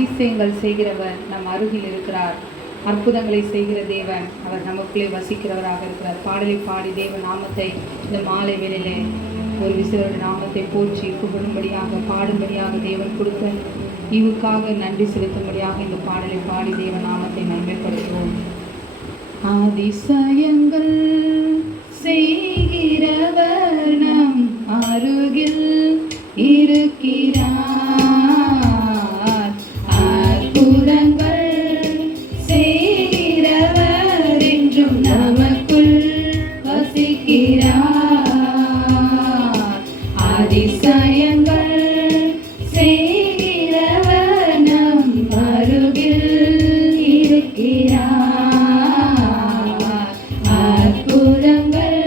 அதிசயங்கள் செய்கிறவர் நம் அருகில் இருக்கிறார். அற்புதங்களை செய்கிற தேவன் அவர் நமக்குள்ளே வசிக்கிறவராக இருக்கிறார். பாடலை பாடி தேவ நாமத்தை இந்த மாலை வேளையிலே ஒரு விசேட நாமத்தை போற்றி புகழும்படியாக பாடும்படியாக தேவன் கொடுத்த இவுக்காக நன்றி செலுத்தும்படியாக இந்த பாடலை பாடி தேவ நாமத்தை மகிமைப்படுத்துவோம். அதிசயங்கள் செய்கிறவர் நம் அருகில் இருக்கிறார். அற்புதங்கள் செய்கிறவர் என்றும் நமக்குள் வசிக்கிறார். அதிசயங்கள் செய்கிறவர் நம் அருகில் இருக்கிறார். அற்புதங்கள்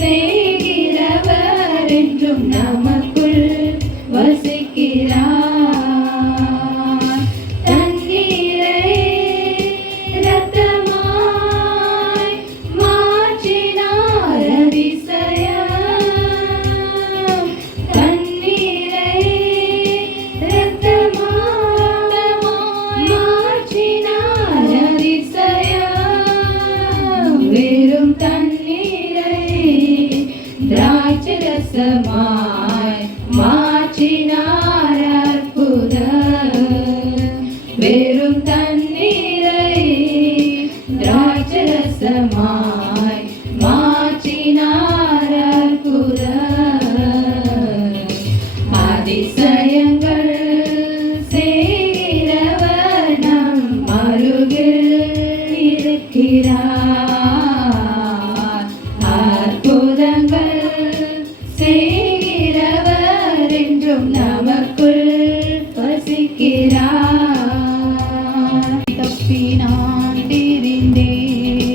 செய்கிறவர் என்றும் நமக்குள் வசிக்கிறார். தண்ணீரை இரத்தமாய் மாற்றினார் அதிசயம். தண்ணீரை இரத்தமாய் மாற்றினார் அதிசயம். வெறும் தண்ணீரை திராட்சரசமாய் மாற்றினார் அற்புதம். வெறும் தண்ணீரை திராட்சரசமாய் மாற்றினார் அற்புதம். அதிசயங்கள் செய்கிறவர் நம் அருகில் இருக்கிறார். அற்புதங்கள் செய்கிறவர் என்றும் நமக்குள் வசிக்கிறார். தப்பி நான் திரிந்தேன்,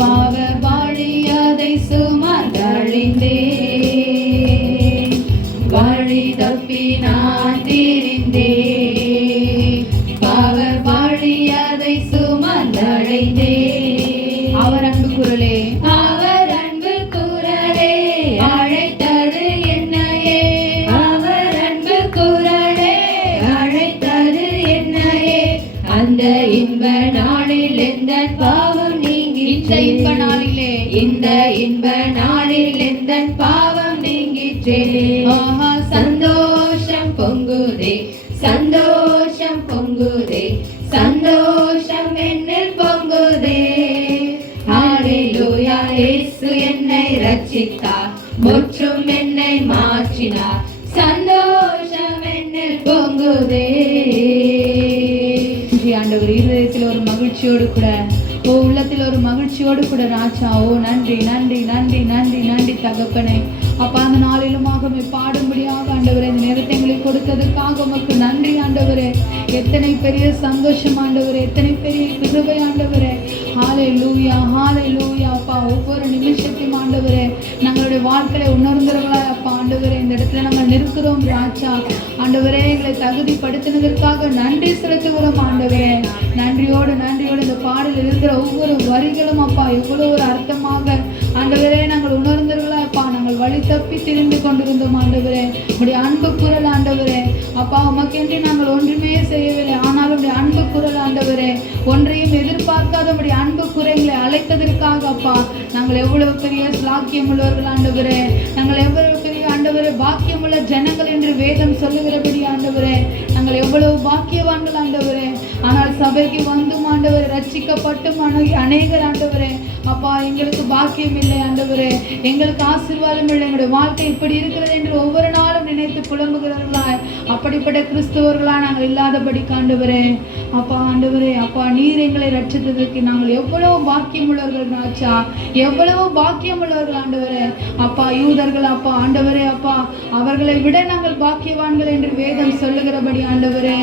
பாவ வழி அதை சுமந்தழிந்தேன். வழி தப்பி நான் திரிந்தேன், பாவ வழி அதை சுமந்தழிந்தேன். அவர் அன்பு குரலே, அவர் அன்பு குரலே அழைத்தது என்னையே. அவர் அன்பு குரலே அழைத்தது என்னையே. அந்த இன்ப நாளில் எந்த பாவம் நீங்கிற்றே. இந்த நாளிலே, இந்த இன்ப நாளில் எந்த பாவம் நீங்கிற்றே. ஆஹா, சந்தோஷம் பொங்குதே, சந்தோஷம் பொங்குதே, சந்தோஷம் என்னில் பொங்குதே. ஹல்லேலூயா, இயேசு என்னை ரட்சித்தார், முற்றும் என்னை மாற்றினார், சந்தோஷம் என்னில் பொங்குதே. ஆண்டவர் இருதயத்தில் ஒரு மகிழ்ச்சியோடு கூட, ஓ உள்ளத்தில் ஒரு மகிழ்ச்சியோடு கூட ராஜா, ஓ நன்றி நன்றி நன்றி நன்றி நன்றி தகப்பனே. அப்பா, அந்த நாளிலுமாக பாடும்படியாக ஆண்டவரே இந்த நேரத்தை எங்களுக்கு கொடுத்ததுக்காக உமக்கு நன்றி ஆண்டவரே. எத்தனை பெரிய சந்தோஷம் ஆண்டவரே, எத்தனை பெரிய கிருபை ஆண்டவரே. ஹல்லேலூயா, ஹல்லேலூயா. அப்பா, ஒவ்வொரு நிமிஷத்தையும் ஆண்டவரே நாங்களுடைய வாழ்க்கையை உணர்ந்தவர்களா அப்பா ஆண்டவரே இந்த இடத்துல நாங்கள் நிற்கிறோம் ராஜா. ஆண்டவரே எங்களை தகுதிப்படுத்தினதற்காக நன்றி செலுத்துகிறோம் ஆண்டவரே. நன்றியோடு நன்றியோடு இந்த பாடலில் இருக்கிற ஒவ்வொரு வரிகளும் அப்பா எவ்வளோ ஒரு அர்த்தமாக ஆண்டவரே நாங்கள் உணர்ந்தவர்களா அப்பா. நாங்கள் வழி தப்பி திரும்பி கொண்டிருந்தோம் ஆண்டவரே. உடைய அன்பு குரல் ஆண்டவரே அப்பா, உமக்கென்று நாங்கள் ஒன்றுமே செய்யவில்லை, ஆனாலும் உடைய அன்பு குரல் ஆண்டவரே, ஒன்றையும் எதிர்பார்க்காத உடைய அன்பு குறைகளை அழைத்ததற்காக அப்பா நாங்கள் எவ்வளவு பெரிய ஸ்லாக்கியம் உள்ளவர்கள் ஆண்டவரே. நாங்கள் எவ்வளவு பெரிய ஆண்டவரே பாக்கியமுள்ள ஜனங்கள் என்று வேதம் சொல்லுகிறபடி ஆண்டவரே நாங்கள் எவ்வளவு பாக்கியவான்கள் ஆண்டவரே. ஆனால் சபைக்கு வந்தும் ஆண்டவரே ரட்சிக்கப்பட்டும் அநேகர் ஆண்டவரே அப்பா எங்களுக்கு பாக்கியம் இல்லை ஆண்டவரே, எங்களுக்கு ஆசீர்வாதம் இல்லை, எங்களுடைய வாழ்க்கை இப்படி இருக்கிறது என்று ஒவ்வொரு நாளும் நினைத்து புலம்புகிறவர்களாய் அப்படிப்பட்ட கிறிஸ்தவர்களா நாங்கள் இல்லாதபடி ஆண்டவரே அப்பா. ஆண்டவரே அப்பா, நீர் எங்களை ரட்சித்ததற்கு நாங்கள் எவ்வளவு பாக்கியம் உள்ளவர்கள் ராஜா, எவ்வளவு பாக்கியம் உள்ளவர்கள் ஆண்டவரே. அப்பா யூதர்கள் அப்பா ஆண்டவரே அப்பா அவர்களை விட நாங்கள் பாக்கியவான்கள் என்று வேதம் சொல்லுகிறபடி ஆண்டவரே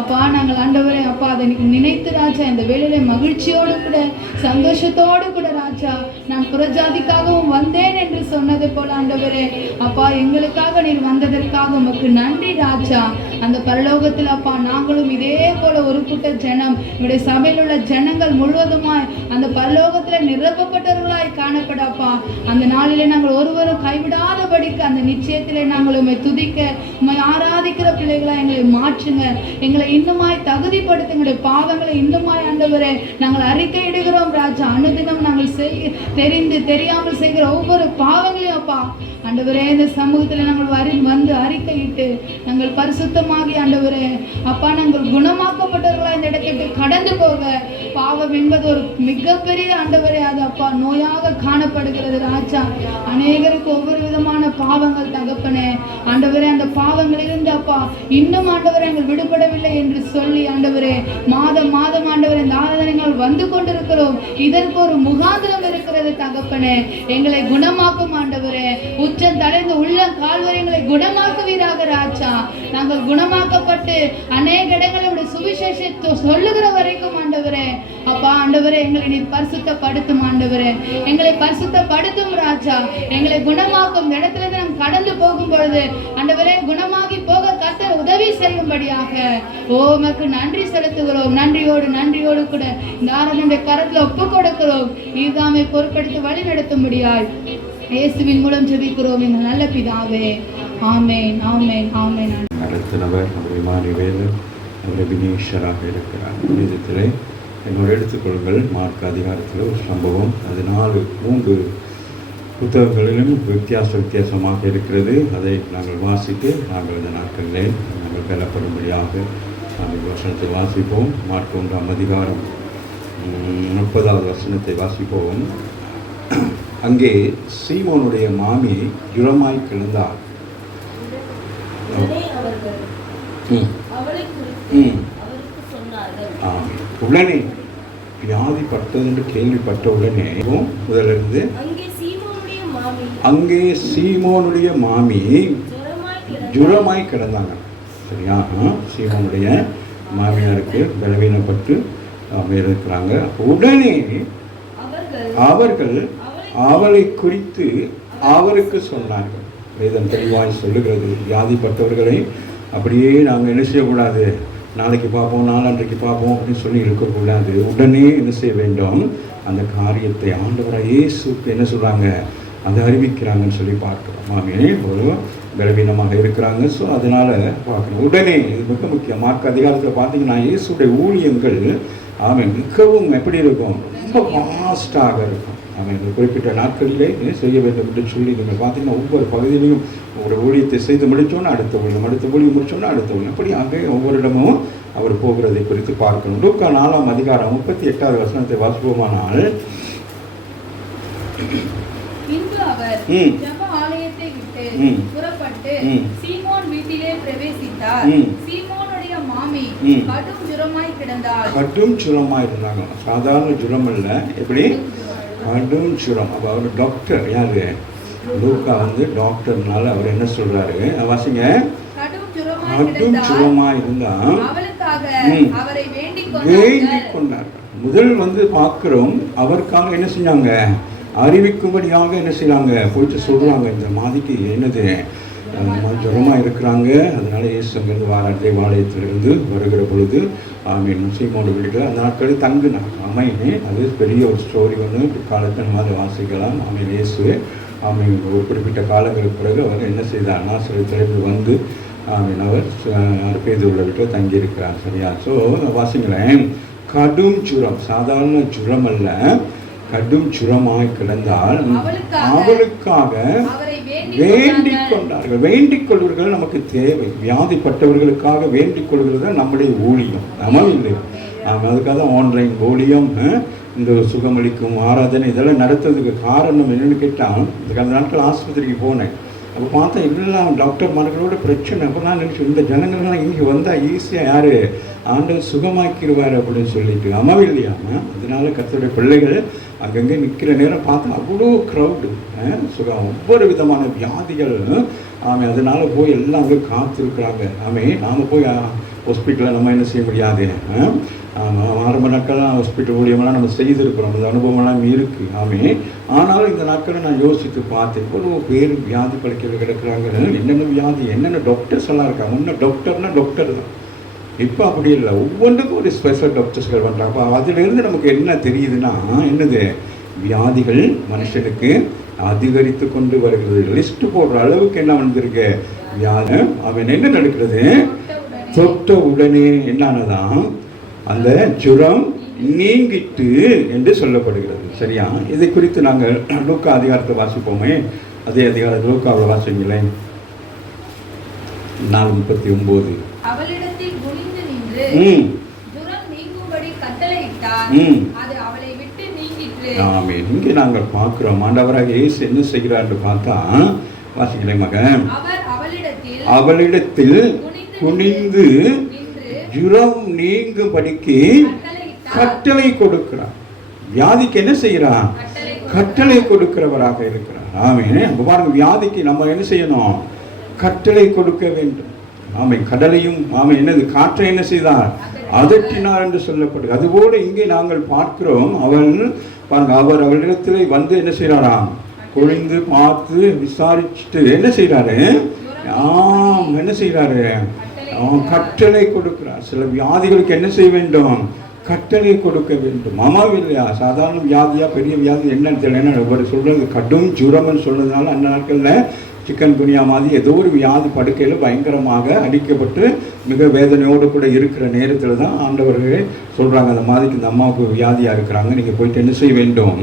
அப்பா நாங்கள் ஆண்டவரே அப்பா அதை நினைத்து ராஜா இந்த வேளையில மகிழ்ச்சியோடு கூட சந்தோஷத்தோடு கூட ராஜா நான் புறஜாதிக்காகவும் வந்தேன் என்று சொன்னது போல ஆண்டவரே அப்பா எங்களுக்காக நீர் வந்ததற்காக உமக்கு நன்றி ராஜா. அந்த பரலோகத்தில் அப்பா நாங்களும் இதே போல ஒரு கூட்ட ஜனம் என்னுடைய சபையில் உள்ள ஜனங்கள் முழுவதுமாய் அந்த பரலோகத்தில் நிரப்பப்பட்டவர்களாய் காணப்படப்பா. அந்த நாளிலே நாங்கள் ஒருவரும் கைவிடாதபடிக்கு அந்த நிச்சயத்திலே நாங்கள் உம்மை துதிக்க உம்மை ஆராதிக்கிற பிள்ளைகளை எங்களை மாற்றுங்க. எங்களை இன்னுமாய் தகுதிப்படுத்த எங்களுடைய பாவங்களை இன்னுமாய் ஆண்டவரே நாங்கள் அறிக்கையிடுகிறோம் ராஜா. அனுதினம் நாங்கள் தெரிந்து தெரியாமல் செய்கிற ஒவ்வொரு பாவங்களையும் அப்பா ஆண்டவரே இந்த சமூகத்தில் நாங்கள் வந்து அறிக்கையிட்டு நாங்கள் பரிசுத்தமாகி ஆண்டவரே அப்பா நாங்கள் குணமாக்கப்பட்டவர்களா இந்த இடத்திற்கு கடந்து போக. பாவம் என்பது ஒரு மிகப்பெரிய ஆண்டவரே அது அப்பா நோயாக காணப்படுகிறது ராஜா. அநேகருக்கு ஒவ்வொரு விதமான பாவங்கள் தகப்பனே ஆண்டவரே. அந்த பாவங்களிலிருந்து அப்பா இன்னும் ஆண்டவரே எங்கள் விடுபடவில்லை என்று சொல்லி ஆண்டவரே மாதம் மாதம் ஆண்டவரே இந்த ஆராதனைகள் வந்து கொண்டிருக்கிறோம். இதற்கு ஒரு முகாந்திரம் இருக்கிறது தகப்பனே. எங்களை குணமாக்கும் ஆண்டவரே. உச்சம் தலைந்து உள்ள கால்வரைகளை குணமாக்குவீராக ராஜா. நாங்கள் குணமாக்கப்பட்டு அநேக இடங்களை சுவிசேஷத்தை சொல்லுகிற வரைக்கும் ஆண்டவரே அப்பா ஆண்டவரே எங்களை நீ பரிசுத்தப்படுத்தும் ஆண்டவரே. எங்களை பரிசுத்தப்படுத்தும் ராஜா. எங்களை குணமாக்கும் இடத்துல நாம் கடந்து போகும் பொழுது ஆண்டவரே குணமாகி போக கர்த்தர் உதவி செய்யும்படியாக உமக்கு நன்றி செலுத்துகிறோம். நன்றியோடு கூட இந்த ஆராதனை கரத்துல ஒப்பு கொடுக்கிறோம். இதுதாமே பொறுப்படுத்தி வழி நடத்தும்படியாய் இயேசுவின் மூலம் ஜெபிக்கிறோம் எங்கள் நல்ல பிதாவே. ஆமென் ஆமென் ஆமென். அடுத்த நபர் வினீஷராக இருக்கிறார். விதத்திலே என்னோட எடுத்துக்கொள்ளுங்கள். மார்க் அதிகாரத்தில் ஒரு சம்பவம். அது 3 புத்தகங்களிலும் வித்தியாசமாக இருக்கிறது. அதை நாங்கள் வாசித்து நாங்கள் இந்த நாட்களிலே நாங்கள் பெறப்படும்படியாக நாங்கள் வசனத்தை வாசிப்போம். மார்க் 1ஆம் அதிகாரம் 30வது வசனத்தை வாசிப்போம். அங்கே சீமோனுடைய மாமி ஜுரமாய் கிடந்தாள். உடனே வியாதிப்பட்டது என்று கேள்விப்பட்ட உடனே முதலிருந்து அங்கே சீமோனுடைய மாமி ஜுரமாய் கிடந்தாங்க. சரியா? சீமோனுடைய மாமியாருக்கு பலவீனப்பட்டு இருக்கிறாங்க. உடனே அவர்கள் அவளை குறித்து அவருக்கு சொன்னார்கள். வேதம் தெளிவாய் சொல்லுகிறது. வியாதிப்பட்டவர்களை அப்படியே நாங்கள் என்ன செய்யக்கூடாது, நாளைக்கு பார்ப்போம் நாளன்றைக்கு பார்ப்போம் அப்படின்னு சொல்லி இருக்கக்கூடாது. உடனே என்ன செய்ய வேண்டும், அந்த காரியத்தை ஆண்டவராக இயேசுக்கு என்ன சொல்கிறாங்க, அதை அறிவிக்கிறாங்கன்னு சொல்லி பார்க்குறோம். மாமியே ஒரு பலவீனமாக இருக்கிறாங்க. ஸோ அதனால் பார்க்கணும். உடனே இது மிக முக்கியம். மார்க் அதிகாரத்தில் பார்த்தீங்கன்னா இயேசுடைய ஊழியங்கள் மிகவும் எப்படி இருக்கும், ரொம்ப ஃபாஸ்ட்டாக இருக்கும். இந்த குறிப்பிட்ட நாட்களிலே செய்ய வேண்டும் என்று சொல்லி நீங்கள் பார்த்தீங்கன்னா ஒவ்வொரு பகுதியிலையும் ஒரு ஊழியத்தை செய்து முடித்தோன்னா அடுத்த ஊழியம் முடித்தோன்னா அடுத்த ஊழியம், அப்படி அங்கே ஒவ்வொரு இடமும் அவர் போகிறதை குறித்து பார்க்கணும். லூக்கா 4ஆம் அதிகாரம் 38வது வசனத்தை வாசிப்போமானால், ஆலயத்தை விட்டு புறப்பட்டு சீமோன் வீட்டிலே பிரவேசித்தார். சீமோனுடைய மாமி கடும் ஜுரமாய் கிடந்தாள். கடும் ஜுரமாய் இருந்தாங்க. சாதாரண ஜுரம் அல்ல, எப்படி கடும் ஜுரம். அப்போ அவர் டாக்டர். யாரு? லூக்கா டாக்டர்னால அவர் என்ன சொல்றாரு வாசிங்க. கடும் ஜுரமா இருந்தா வேண்டிக் கொண்டார். முதல் பார்க்கிறோம், அவருக்காக என்ன செஞ்சாங்க, அறிவிக்கும்படியாக என்ன செய்யறாங்க, போயிட்டு சொல்றாங்க, இந்த மாதிரிக்கு என்னது ஜுரமாக இருக்கிறாங்க. அதனால இயேசு அங்கிருந்து தேவாலயத்திலிருந்து வருகிற பொழுது சீமோனோட வீட்டில் அந்த நாட்களில் தங்குனாங்க. அது பெரிய ஒரு ஸ்டோரி காலத்தை மாதிரி வாசிக்கலாம். இயேசு ஒரு குறிப்பிட்ட காலங்களுக்கு பிறகு அவர் என்ன செய்தார்னா சில திரும்பி அவர் பேதுருள்ள வீட்டில் தங்கியிருக்கிறார். சரியா? ஸோ வாசிங்களேன், கடும் ஜுரம், சாதாரண ஜுரம் அல்ல, கடும் ஜுரமாய் கிடந்தால் அவளுக்காக வேண்டிக் கொண்டார்கள். வேண்டிக் கொள்வர்கள் நமக்கு தேவை. வியாதிப்பட்டவர்களுக்காக வேண்டிக் கொள்வது நம்முடைய ஊழியம். நம்ம இல்லை, அதுக்காக தான் ஆன்லைன் ஊழியம், இந்த சுகமளிக்கும் ஆராதனை இதெல்லாம் நடத்துறதுக்கு காரணம் என்னென்னு கேட்டால், அந்த நாட்கள் ஆஸ்பத்திரிக்கு போனேன். அப்போ பார்த்தா எல்லாம் டாக்டர்மார்களோட பிரச்சனை. அப்போ நான் நினச்சேன், இந்த ஜனங்கள்லாம் இங்கே வந்தால் ஈஸியாக யார் ஆண்டவர் சுகமாக்கிடுவார் அப்படின்னு சொல்லிட்டு. அம்மாவும் இல்லையாமா? அதனால கர்த்தருடைய பிள்ளைகள் அங்கங்கே நிற்கிற நேரம் பார்த்தா அவ்வளோ க்ரௌடு, சுகம், ஒவ்வொரு விதமான வியாதிகள். அதனால் போய் எல்லாம் அங்கே காத்திருக்கிறாங்க. நாம் போய் ஹாஸ்பிட்டலில் நம்ம என்ன செய்ய முடியாது. ஆரம்ப நாட்கள்லாம் ஹாஸ்பிட்டல் ஊழியமெல்லாம் நம்ம செய்திருக்கிறோம், அந்த அனுபவம்லாம் இருக்குது. ஆனாலும் இந்த நாட்களில் நான் யோசித்து பார்த்தேன், இவ்வளோ பேர் வியாதி படுக்கையில் கிடக்கிறாங்க. என்னென்ன வியாதி, என்னென்ன டாக்டர்ஸ் எல்லாம் இருக்காங்க. முன்ன டாக்டர்னா டாக்டர் தான், இப்போ அப்படி இல்லை, ஒவ்வொன்றுக்கும் ஒரு ஸ்பெஷல் டாக்டர்ஸ்கள் பண்ணுறாங்க. அப்போ அதிலிருந்து நமக்கு என்ன தெரியுதுன்னா, என்னது, வியாதிகள் மனுஷனுக்கு அதிகரித்து கொண்டு வருகிறது. லிஸ்ட் போடுற அளவுக்கு என்ன வந்திருக்கு வியாதி. அவன் என்ன நடக்கிறது, தொட்ட உடனே என்னானதான் அந்த ஜுரம் நீங்கிட்டு என்று சொல்லப்படுகிறது. சரியா? இதை குறித்து நாங்கள் லூக்கா அதிகாரத்தை வாசிப்போமே. அதே அதிகாரம் லூக்காவை வாசிங்களேன். 4:39. அவளிடத்தில் குனிந்து நின்று ஜுரம் நீங்கும்படி கட்டளையிட்டார், அது அவளை விட்டு நீங்கிற்று. ஆமென். இங்கே நாங்கள் பார்க்கிறோம் ஆண்டவராக இயேசு என்ன செய்கிறார் என்று பார்த்தா, வாசிக்கிறேன் மகன். அவளிடத்தில் குனிந்து ஜுரம் நீங்கும்படிக்கு கட்டளை கொடுக்கிறார். வியாதிக்கு என்ன செய்கிறார்? கட்டளை கொடுக்கிறவராக இருக்கிறார். ஆமென். அப்ப பாருங்க, வியாதிக்கு நம்ம என்ன செய்யணும்? கட்டளை கொடுக்க வேண்டும். ஆமென். கடலையும் என்னது, காற்றை என்ன செய்தார்? அதட்டினார் என்று சொல்லப்படுது. அதுபோல இங்கே நாங்கள் பார்க்கிறோம், அவர் அவரிடத்தில் வந்து என்ன செய்யறாராம்? குனிந்து பார்த்து விசாரிச்சுட்டு என்ன செய்யறாரு? என்ன செய்யறாரு? கட்டளை கொடுக்கிறார். சில வியாதிகளுக்கு என்ன செய்ய வேண்டும்? கட்டளை கொடுக்க வேண்டும். இல்லையா? சாதாரண வியாதியா பெரிய வியாதி என்னன்னு தெரியல. ஒவ்வொரு சொல்றது கடும் ஜுரம்னு சொல்றதுனால அந்த நாட்களில் சிக்கன் குனியா மாதிரி ஏதோ ஒரு வியாதி படுக்கையில் பயங்கரமாக அடிக்கப்பட்டு மிக வேதனையோடு கூட இருக்கிற நேரத்தில் தான் ஆண்டவர்களே சொல்கிறாங்க, அந்த மாதிரிக்கு இந்த அம்மாவுக்கு வியாதியாக இருக்கிறாங்க, நீங்கள் போயிட்டு என்ன செய்ய வேண்டும்?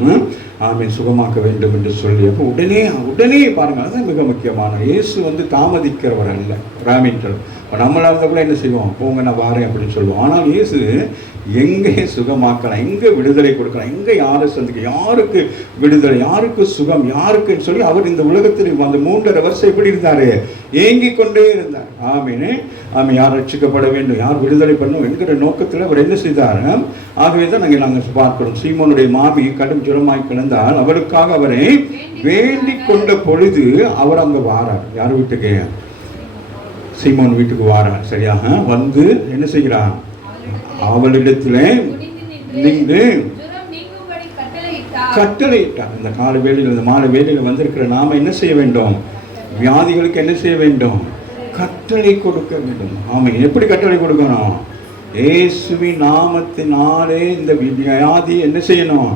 சுகமாக்க வேண்டும் என்று சொல்லி. அப்போ உடனே பாருங்கள், அதுதான் மிக முக்கியமான. இயேசு வந்து தாமதிக்கிறவர் அல்ல. ராமீன்கள் இப்போ நம்மளால் கூட என்ன செய்வோம்? போங்க, நான் வாரேன் அப்படின்னு சொல்லுவோம். ஆனால் இயேசு எங்கே சுகமாக்கலாம், எங்கே விடுதலை கொடுக்கலாம், எங்கே யாரை சந்திக்க, யாருக்கு விடுதலை, யாருக்கு சுகம், யாருக்குன்னு சொல்லி அவர் இந்த உலகத்தில் அந்த 3.5 வருஷம் எப்படி இருந்தார்? ஏங்கிக் கொண்டே இருந்தார். யார் ரட்சிக்கப்பட வேண்டும், யார் விடுதலை பண்ணும் என்கிற நோக்கத்தில் அவர் என்ன செய்தார்? ஆகவே தான் நாங்கள் பார்க்கிறோம், சீமோனுடைய மாமி கடும் ஜுரமாய் கிடந்தால் அவருக்காக அவரை வேண்டிக் கொண்ட பொழுது அவர் அங்கே வாரார். யார் வீட்டுக்கு? சீமோன் வீட்டுக்கு வாரார். சரியாக வந்து என்ன செய்கிறார்? அவளிடத்திலே நின்று கட்டளையிட்டார். இந்த கால வேளையில், இந்த மாலை வேளையில் வந்திருக்கிற நாம என்ன செய்ய வேண்டும்? வியாதிகளுக்கு என்ன செய்ய வேண்டும்? கட்டளை கொடுக்க வேண்டும். எப்படி கட்டளை கொடுக்கணும்? இயேசுவின் நாமத்தினாலே இந்த வியாதி என்ன செய்யணும்?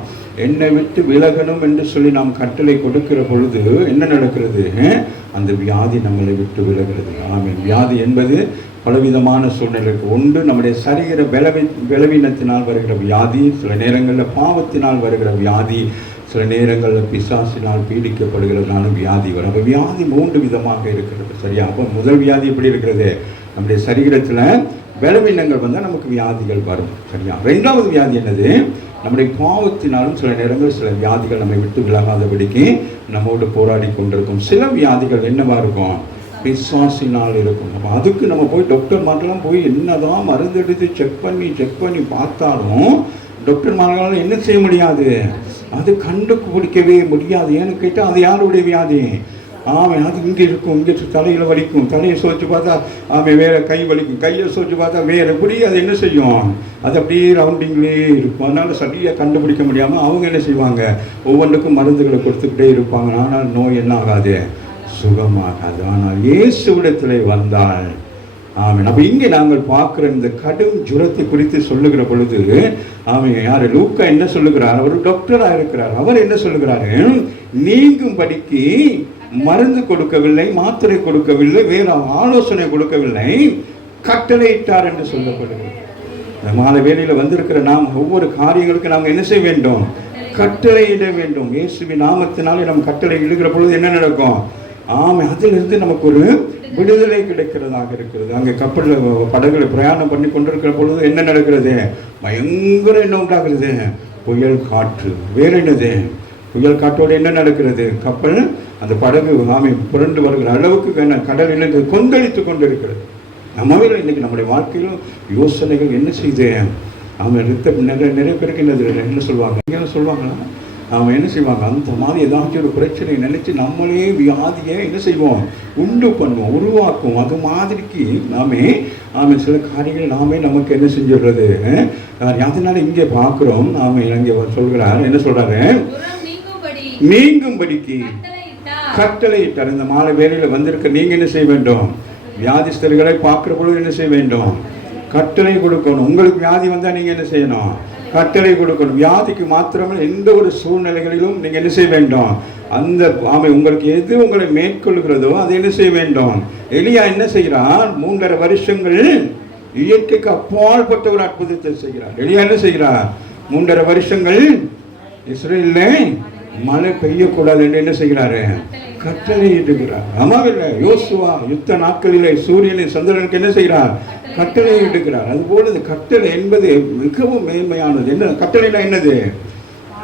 என்னை விட்டு விலகணும் என்று சொல்லி நாம் கட்டளை கொடுக்கிற பொழுது என்ன நடக்கிறது? அந்த வியாதி நம்மளை விட்டு விலகிறது. வியாதி என்பது பலவிதமான சூழ்நிலைக்கு ஒன்று. நம்முடைய சரீர பலவீனத்தினால் வருகிற வியாதி, சில நேரங்களில் பாவத்தினால் வருகிற வியாதி, சில நேரங்களில் பிசாசினால் பீடிக்கப்படுகிறதுனால வியாதி வரும். அப்போ வியாதி 3 விதமாக இருக்கிறது. சரியா? அப்போ முதல் வியாதி எப்படி இருக்கிறது? நம்முடைய சரீரத்தில் பலவீனங்கள் வந்தால் நமக்கு வியாதிகள் வரும். சரியா? 2வது வியாதி என்னது? நம்முடைய பாவத்தினாலும் சில நேரங்கள் சில வியாதிகள் நம்மை விட்டு விலகாதபடிக்கு நம்மோடு போராடி கொண்டிருக்கும். சில வியாதிகள் என்னவா இருக்கும்? பிசாசினால் இருக்கும். அப்போ அதுக்கு நம்ம போய் டாக்டர் மாட்டெல்லாம் போய் என்னதான் மருந்து எடுத்து செக் பண்ணி பார்த்தாலும் டாக்டர் மார்களால் என்ன செய்ய முடியாது? அது கண்டுபிடிக்கவே முடியாது. ஏன்னு கேட்டால் அது யாருடைய வியாதி? அது இங்கே இருக்கும், இங்கே தலையில் வலிக்கும், தலையை சோச்சு பார்த்தா வேறு கை வலிக்கும், கையை சோச்சு பார்த்தா வேறு, எப்படி அது என்ன செய்யும்? அது அப்படியே ரவுண்டிங்லேயே இருக்கும். அதனால் சரியாக கண்டுபிடிக்க முடியாமல் அவங்க என்ன செய்வாங்க? ஒவ்வொன்றுக்கும் மருந்துகளை கொடுத்துக்கிட்டே இருப்பாங்க. ஆனால் நோய் என்ன ஆகாது? சுகமாகாது. ஆனால் இயேசுவிடத்திலே வந்தால் அப்போ இங்கே நாங்கள் பார்க்குற இந்த கடும் ஜுரத்தை குறித்து சொல்லுகிற பொழுது யார்? லூக்கா என்ன சொல்லுகிறார்? அவர் டாக்டராக இருக்கிறார். அவர் என்ன சொல்லுகிறாரு? நீங்கும்படிக்கு மருந்து கொடுக்கவில்லை, மாத்திரை கொடுக்கவில்லை, வேற ஆலோசனை கொடுக்கவில்லை, கட்டளையிட்டார் என்று சொல்லப்படுகிறது. இந்த மாலை வேளையில் வந்திருக்கிற நாம் ஒவ்வொரு காரியங்களுக்கு நாம் என்ன செய்ய வேண்டும்? கட்டளையிட வேண்டும். இயேசுவின் நாமத்தினாலே நம்ம கட்டளை இடுகிற பொழுது என்ன நடக்கும்? அதிலிருந்து நமக்கு ஒரு விடுதலை கிடைக்கிறதாக இருக்கிறது. அங்கே கப்பலில் படகுல பிரயாணம் பண்ணி கொண்டிருக்கிற பொழுது என்ன நடக்கிறது? பயங்கர என்ன உண்டாகிறது? புயல் காற்று. வேற என்னது? புயல் காற்றோடு என்ன நடக்கிறது? கப்பல் அந்த படகு புரண்டு வருகிற அளவுக்கு கடலில் கொந்தளித்து கொண்டு இருக்கிறது. நம்மவே இன்னைக்கு நம்முடைய வாழ்க்கையிலும் யோசனைகள் என்ன செய்யுது? நிறைய பேருக்கு என்ன சொல்லுவாங்க? சொல்லுவாங்களா? அவன் என்ன செய்வாங்க, அந்த மாதிரி ஏதாச்சும் ஒரு பிரச்சனையை நினைச்சு நம்மளே வியாதியை என்ன செய்வோம், உண்டு பண்ணுவோம், உருவாக்குவோம். அது மாதிரிக்கு நாமே சில காரியங்கள் நாமே நமக்கு என்ன செஞ்சிடுறது. அதனால இங்கே பார்க்குறோம், இங்கே சொல்கிறார், என்ன சொல்றாரு, நீங்கும்படிக்கு கட்டளையிட்டார். இந்த மாலை வேளையில வந்திருக்க நீங்க என்ன செய்ய வேண்டும், வியாதிஸ்தர்களை பார்க்கிற பொழுது என்ன செய்ய வேண்டும், கட்டளை கொடுக்கணும். உங்களுக்கு வியாதி வந்தா நீங்க என்ன செய்யணும், கட்டளை கொடுக்கணும். வியாதிக்கு மாத்திரமே எந்த ஒரு சூழ்நிலைகளிலும் நீங்க என்ன செய்ய வேண்டும், அந்த உங்களுக்கு எது உங்களை மேற்கொள்கிறதோ அதை என்ன செய்ய வேண்டும். எலியா என்ன செய்கிறார், 3.5 வருஷங்கள் இயற்கைக்கு அப்பாற்பட்ட ஒரு அற்புதத்தை செய்கிறார். எலியா என்ன செய்கிறார், 3.5 வருஷங்கள் இஸ்ரேல்ல மழை பெய்யக்கூடாது என்று என்ன செய்கிறாரு, கட்டளை இடுகிறார். ஆமாவில்லை, யோசுவா யுத்த நாட்களிலே சூரியனை சந்திரனுக்கு என்ன செய்கிறார், கட்டளை இடுகிறார். அதுபோல இந்த கட்டளை என்பது மிகவும் மேன்மையானது. என்ன கட்டளைனா என்னது,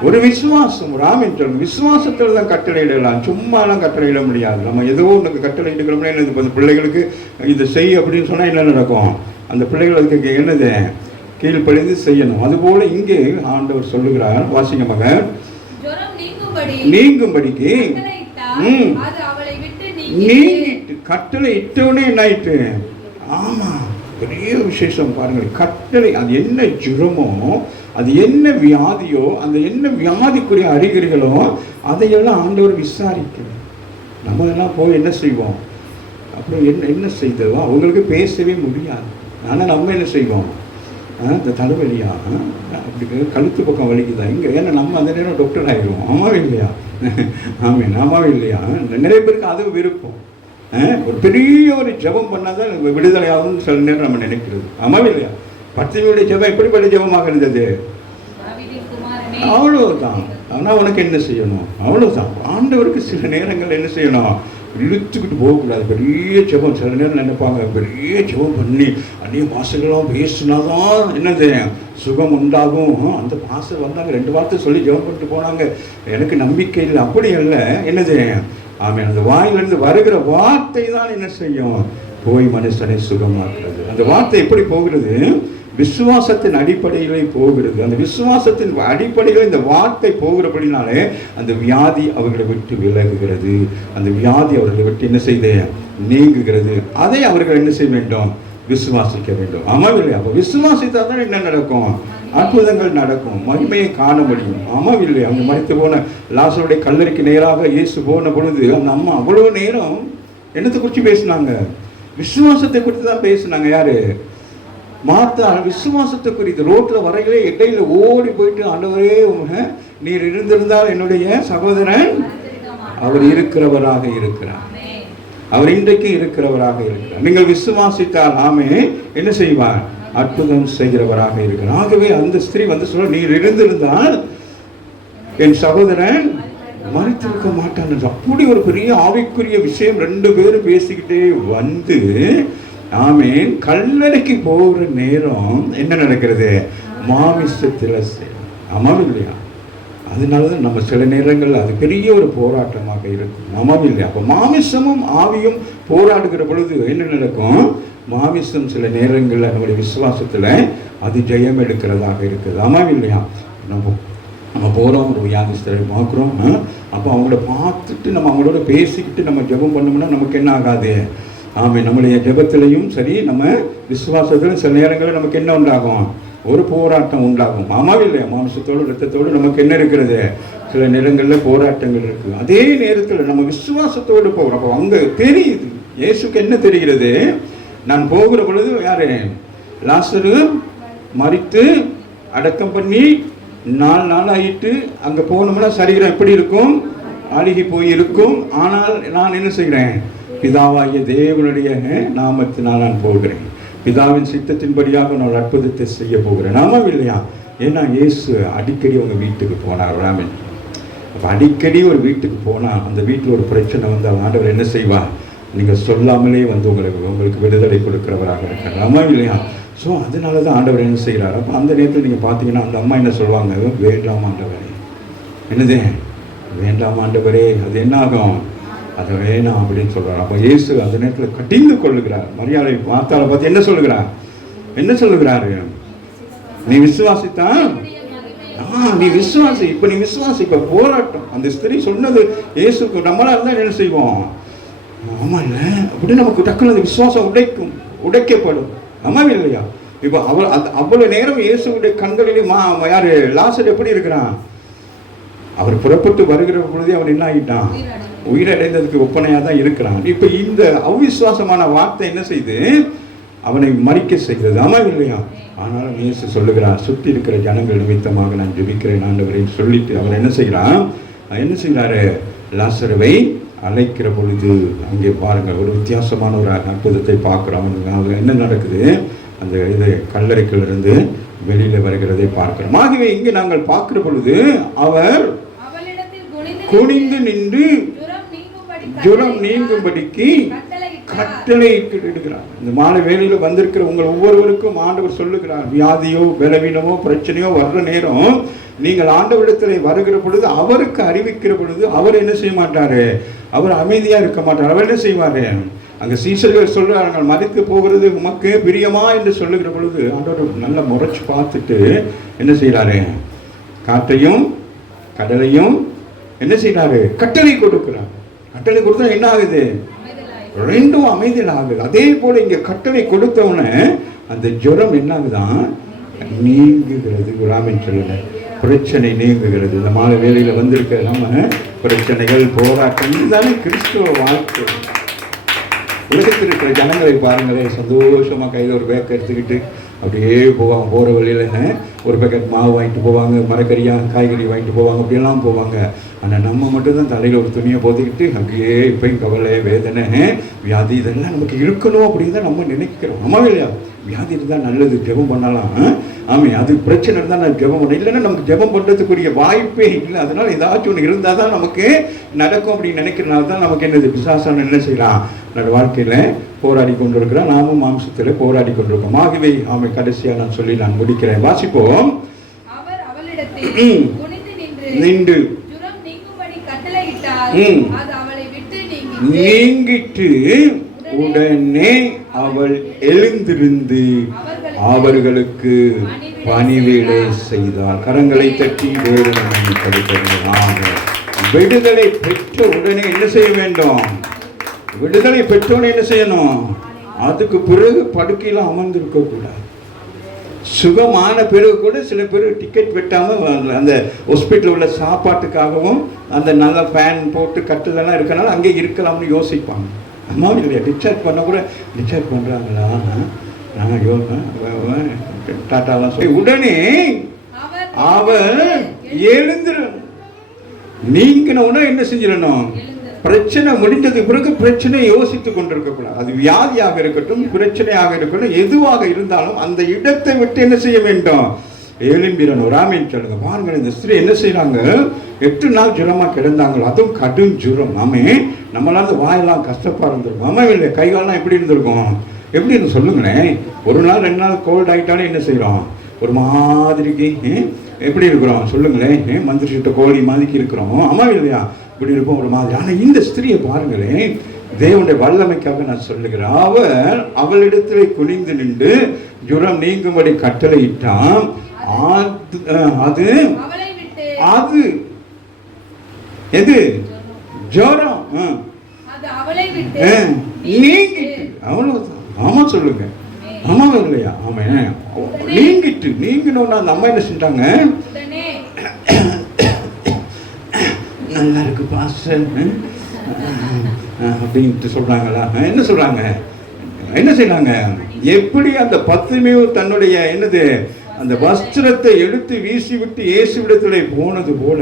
ஒரு விசுவாசம், ஒரு ஆமென் விசுவாசத்தில் தான் கட்டளை இடலாம். சும்மாலாம் கட்டளை இட முடியாது. நம்ம ஏதோ ஒன்று கட்டளை இடுகிறோம்னா என்னது, அந்த பிள்ளைகளுக்கு இதை செய் அப்படின்னு சொன்னால் என்ன நடக்கும், அந்த பிள்ளைகளுக்கு என்னது, கீழ்ப்படிந்து செய்யணும். அதுபோல இங்கே ஆண்டவர் சொல்லுகிறார், வாசிங்க மகன், நீங்கும்படிக்கு நீங்கிட்டு கட்டளை இட்டவுடனே என்ன ஆயிட்டு. ஆமா, பெரிய விசேஷம் பாருங்கள். கட்டளை, அது என்ன ஜுரமோ, அது என்ன வியாதியோ, அந்த என்ன வியாதிக்குரிய அறிகுறிகளோ அதையெல்லாம் ஆண்டவர் விசாரிக்கணும். நம்ம எல்லாம் போய் என்ன செய்வோம், அப்புறம் என்ன செய்ததோ அவங்களுக்கு பேசவே முடியாது. ஆனால் நம்ம என்ன செய்வோம், இந்த தலைவலியா, அப்படி கழுத்து பக்கம் வலிக்குதா இங்கே, ஏன்னா நம்ம அந்த நேரம் டாக்டர் ஆகிடுவோம். ஆமாவே இல்லையா, ஆமாவே இல்லையா. நிறைய பேருக்கு அது விருப்பம். ஒரு பெரிய ஒரு ஜபம் பண்ணாதான் விடுதலையாகும் சில நேரம் நம்ம நினைக்கிறது. ஆமாவே இல்லையா. பத்திரிகையுடைய ஜபம் எப்படிப்பட்ட ஜபமாக இருந்தது, அவ்வளவுதான். ஆனால் உனக்கு என்ன செய்யணும், அவ்வளவுதான். ஆண்டவருக்கு சில நேரங்கள் என்ன செய்யணும், இழுத்துக்கிட்டு போகக்கூடாது. பெரிய ஜபம் சில நேரம் நினைப்பாங்க, பெரிய ஜபம் பண்ணி அந்நிய பாஷைகள்லாம் பேசினாதான் என்னது சுகம் உண்டாகும். அந்த பாஷை வந்தாங்க, 2 வார்த்தை சொல்லி ஜபம் பண்ணிட்டு போனாங்க, எனக்கு நம்பிக்கை இல்லை. அப்படி அல்ல, என்னது அந்த வாயிலிருந்து வருகிற வார்த்தை தான் என்ன செய்யும், போய் மனுஷனை சுகமாக்குறது. அந்த வார்த்தை எப்படி போகிறது, விசுவாசத்தின் அடிப்படையிலே போகிறது. அந்த விசுவாசத்தின் அடிப்படையில் இந்த வார்த்தை போகிறபடினாலே அந்த வியாதி அவர்களை விட்டு விலகுகிறது. அந்த வியாதி அவர்களை விட்டு என்ன செய்து நீங்குகிறது. அதை அவர்கள் என்ன செய்ய வேண்டும், விசுவாசிக்க வேண்டும். ஆமாவில்லை. அப்போ விசுவாசித்தால் தான் என்ன நடக்கும், அற்புதங்கள் நடக்கும், மகிமையை காண முடியும். ஆமாவில்லை. அவங்க மரித்து போன லாசருடைய கல்லறைக்கு நேராக இயேசு போன பொழுது அந்த அம்மா அவ்வளவு நேரம் என்னத்தை குறித்து பேசினாங்க, விசுவாசத்தை குறித்து தான் பேசினாங்க. யாரு, மாத்தா விசுவாசத்தை குறித்து. ரோட்டில் வரையிலே இடையில ஓடி போயிட்டு, ஆண்டவரே நீர் இருந்திருந்தால் என்னுடைய சகோதரன் அவர் இருக்கிறவராக இருக்கிறார், அவர் இன்றைக்கு இருக்கிறவராக இருக்கிறார். நீங்கள் விசுவாசித்தால் ஆமே என்ன செய்வார், அற்புதம் செய்கிறவராக இருக்கிறார். ஆகவே அந்த ஸ்திரீ சொல்ல, நீர் இருந்திருந்தால் என் சகோதரன் மறித்திருக்க மாட்டான். அப்படி ஒரு பெரிய ஆவிக்குரிய விஷயம் 2 பேரும் பேசிக்கிட்டே வந்து ஆமேன் கல்லறைக்கு போகிற நேரம் என்ன நடக்கிறது, மாமிசத்தில் ஆமாம் இல்லையா. அதனாலதான் நம்ம சில நேரங்கள் அது பெரிய ஒரு போராட்டமாக இருக்கும். ஆமாம் இல்லையா. அப்போ மாமிசமும் ஆவியும் போராடுகிற பொழுது என்ன நடக்கும், மாமிசம் சில நேரங்களில் நம்முடைய விசுவாசத்தில் அது ஜெயம் எடுக்கிறதாக இருக்குது. ஆமாம் இல்லையா. நம்ம போகிறோம், ஒரு வியாதிஸ்தரை பார்க்குறோம், அப்போ அவங்கள பார்த்துட்டு நம்ம அவங்களோட பேசிக்கிட்டு நம்ம ஜெபம் பண்ணோம்னா நமக்கு என்ன ஆகாது, ஆமாம் நம்முடைய ஜெபத்திலையும் சரி நம்ம விசுவாசத்திலும் சில நேரங்களில் நமக்கு என்ன உண்டாகும், ஒரு போராட்டம் உண்டாகும். ஆமாம் இல்லையா. மாம்சத்தோடு இரத்தத்தோடு நமக்கு என்ன இருக்கிறது, சில நேரங்களில் போராட்டங்கள் இருக்குது. அதே நேரத்தில் நம்ம விசுவாசத்தோடு போகிறோம். அப்போ அங்கே தெரியுது, இயேசுக்கு என்ன தெரிகிறது, நான் போகிற பொழுது யாரு, லாசரு மரித்து அடக்கம் பண்ணி 4 நாள் ஆகிட்டு அங்கே போனோம்னா சரீரம் எப்படி இருக்கும், அழுகி போய் இருக்கும். ஆனால் நான் என்ன செய்கிறேன், பிதாவாகிய தேவனுடைய நாமத்தினால் நான் போகிறேன், பிதாவின் சித்தத்தின்படியாக நான் அற்புதத்தை செய்ய போகிறேன். நாம இல்லையா. ஏன்னா இயேசு அடிக்கடி அவங்க வீட்டுக்கு போனார். ராமன் அப்போ அடிக்கடி ஒரு வீட்டுக்கு போனால் அந்த வீட்டில் ஒரு பிரச்சனை வந்தால் ஆண்டவர் என்ன செய்வார், நீங்கள் சொல்லாமலே உங்களுக்கு விடுதலை கொடுக்கிறவராக இருக்கார். ஆமா இல்லையா. ஸோ அதனால தான் ஆண்டவர் என்ன செய்கிறார். அப்போ அந்த நேரத்தில் நீங்கள் பார்த்தீங்கன்னா அந்த அம்மா என்ன சொல்லுவாங்க, வேண்டாம் ஆண்டவரே, என்னது வேண்டாம் ஆண்டவரே, அது என்ன ஆகும், அதை வேணாம் அப்படின்னு சொல்கிறார். அப்போ இயேசு அந்த நேரத்தில் கடிந்து கொள்ளுகிறார். மரியாதை மாத்தாளை பார்த்து என்ன சொல்லுகிறார், நீ விசுவாசித்தான் நீ விசுவாசி, இப்ப நீ விசுவாசி, இப்ப போராட்டம். அந்த ஸ்திரீ சொன்னது இயேசுக்கு நம்மளா இருந்தா என்ன செய்வோம்? ஆமா இல்ல அப்படி நமக்கு டக்குனு அந்த விசுவாசம் உடைக்கப்படும். ஆமா இல்லையா? இப்போ அவ்வளவு நேரம் இயேசுடைய கண்களிலே யாரு லாசர் எப்படி இருக்கிறான்? அவர் புறப்பட்டு வருகிற பொழுதே அவர் என்ன ஆகிட்டான்? உயிரடைந்ததுக்கு ஒப்பனையா தான் இருக்கிறான். இப்ப இந்த அவிசுவாசமான வார்த்தை என்ன செய்து அவனை மறிக்க செய்கிறது. ஆமா இல்லையா? ஆனாலும் இயேசு சொல்லுகிறார், சுற்றி இருக்கிற ஜனங்கள் நிமித்தமாக நான் ஜெபிக்கிறேன் ஆண்டவரை சொல்லிட்டு அவர் என்ன செய்கிறாரு? லாசருவை அழைக்கிற பொழுது அங்கே பாருங்கள், ஒரு வித்தியாசமான ஒரு அற்புதத்தை பார்க்கிறோம். என்ன நடக்குது? அந்த இது கல்லறைக்கிலிருந்து வெளியில வருகிறதை பார்க்கிறோம். ஆகவே இங்கே நாங்கள் பார்க்கிற பொழுது அவர் குனிந்து நின்று ஜுரம் நீங்கும்படிக்கு கட்டளையிடுகிறார். இந்த மாலை வேளையில வந்திருக்கிற உங்கள் ஒவ்வொருவருக்கும் ஆண்டவர் சொல்லுகிறார், வியாதியோ பலவீனமோ பிரச்சனையோ வர்ற நேரம் நீங்கள் ஆண்டவரிடத்தில் வருகிற பொழுது, அவருக்கு அறிவிக்கிற பொழுது அவர் என்ன செய்ய மாட்டாரு? அவர் அமைதியா இருக்க மாட்டார். அவர் என்ன செய்வாரு? அங்க சீசர்கள் சொல்றார்கள், மறித்து போகிறது உமக்கு பிரியமா என்று சொல்லுகிற பொழுது ஆண்டவர் நல்ல முறைச்சு பார்த்துட்டு என்ன செய்யறாரு? காற்றையும் கடலையும் என்ன செய்யறாரு? கட்டளை கொடுக்கிறார். கட்டளை கொடுத்தா என்ன ஆகுது? ரெண்டும் அமைதியில் ஆகுது. அதே போல இங்க கட்டளை கொடுத்தவன அந்த ஜுரம் என்ன ஆகுதான்? நீங்குகிறது. ஆமென் சொல்லுங்க. பிரச்சனை நீங்குகிறது. இந்த மாலை வேளையில வந்திருக்க நம்ம பிரச்சனைகள் போராட்டம் இதுதானே கிறிஸ்துவ வாழ்க்கை. உலகத்தில் இருக்கிற ஜனங்களை பாருங்களேன், சந்தோஷமா கையில் ஒரு பேக் எடுத்துக்கிட்டு அப்படியே போவாங்க. போகிற வழியில் ஒரு பேக்கெட் மாவு வாங்கிட்டு போவாங்க, மரக்கறியா காய்கறி வாங்கிட்டு போவாங்க, அப்படியெல்லாம் போவாங்க. ஆனால் நம்ம மட்டும்தான் தலையில் ஒரு துணியை போத்திக்கிட்டு அப்படியே இப்பயும் கவலை வேதனை வியாதி இதெல்லாம் நமக்கு இருக்கணும் அப்படின்னு தான் நம்ம நினைக்கிறோம். ஆமாவே இல்லையா? வியாதி இருந்தால் நல்லது, ஜெபம் பண்ணலாம். ஆமாம், அது பிரச்சனை இருந்தால் நான் ஜெபம் பண்ண, இல்லைன்னா நமக்கு ஜெபம் பண்ணுறதுக்குரிய வாய்ப்பே இல்லை. அதனால் ஏதாச்சும் ஒன்று இருந்தால் தான் நமக்கு நடக்கும் அப்படின்னு நினைக்கிறனால தான் நமக்கு என்னது பிசாசான என்ன செய்யலாம்? என்னோட வாழ்க்கையில் போராடி கொண்டிருக்கிறோம். நாமும் மாம்சத்தில் போராடி கொண்டிருக்கோம். ஆகவே ஆமை கடைசியாக நான் சொல்லி நான் முடிக்கிறேன். வாசிப்போம். நின்று நீங்கிட்டு உடனே அவள் எழுந்திருந்து அவர்களுக்கு பணிவிடை செய்தார். கரங்களை தட்டி விடுதலை பெற்ற உடனே என்ன செய்ய வேண்டும்? விடுதலை பெற்றோன்னு என்ன செய்யணும்? அதுக்கு பிறகு படுக்கையில் அமர்ந்திருக்க கூடாது. சுகமான பிறகு கூட சில பேர் டிக்கெட் வெட்டாமல் அந்த ஹாஸ்பிட்டலில் உள்ள சாப்பாட்டுக்காகவும் அந்த நல்ல ஃபேன் போட்டு கட்டுதெல்லாம் இருக்கனால அங்கே இருக்கலாம்னு யோசிப்பாங்க. அம்மா இல்லையா? டிஸ்சார்ஜ் பண்ண கூட டிஸ்சார்ஜ் பண்ணுறாங்களா? நான் டாட்டாலாம் சொல்லி உடனே அவர் எழுந்துடும். நீங்கின உடனே என்ன செஞ்சிடணும்? பிரச்சனை முடிந்ததுக்கு பிறகு பிரச்சனையை யோசித்துக் கொண்டிருக்கக்கூடாது. அது வியாதியாக இருக்கட்டும், பிரச்சனையாக இருக்கட்டும், எதுவாக இருந்தாலும் அந்த இடத்தை விட்டு என்ன செய்ய வேண்டும்? எழும்பிடணும். ராமேன் சொல்லுங்க. பாருங்கள், இந்த ஸ்திரீ என்ன செய்யறாங்க? 8 நாள் ஜுரமா கிடந்தாங்களோ, அதுவும் கடும் ஜுரம். ஆமே, நம்மளால வாயெல்லாம் கஷ்டப்பா இருந்திருக்கும். ஆமா இல்லை? கைகாலெல்லாம் எப்படி இருந்திருக்கும்? எப்படி இருந்து சொல்லுங்களேன். 1 நாள் 2 நாள் கோல்ட் ஆகிட்டாலே என்ன செய்யறோம்? ஒரு மாதிரிக்கு எப்படி இருக்கிறோம்? சொல்லுங்களேன். மந்திரிட்ட கோழி மாதிரிக்கு இருக்கிறோம். ஆமா இல்லையா? இப்படி இருப்போம் ஒரு மாதிரி. ஆனால் இந்த ஸ்திரியை பாருங்களேன், தேவனுடைய வல்லமைக்காக நான் சொல்லுகிறேன். அவளிடத்திலே குனிந்து நின்று ஜுரம் நீங்கும்படி கட்டளையிட்டான். அது அது எது? ஜுரம் நீங்கிட்டு. அவ்வளவுதான். ஆமா சொல்லுங்க. ஆமா இல்லையா? ஆமா. நீங்கிட்டு. நீங்கினோன்னா அந்த அம்மா என்ன செஞ்சாங்க? நல்லா இருக்கு பாஸ்டர் அப்படின்ட்டு சொல்றாங்களா? என்ன சொல்றாங்க? என்ன செய்யறாங்க? எப்படி அந்த பத்துமையோ தன்னுடைய என்னது அந்த வஸ்திரத்தை எடுத்து வீசி விட்டு இயேசுவிடத்துல போனது போல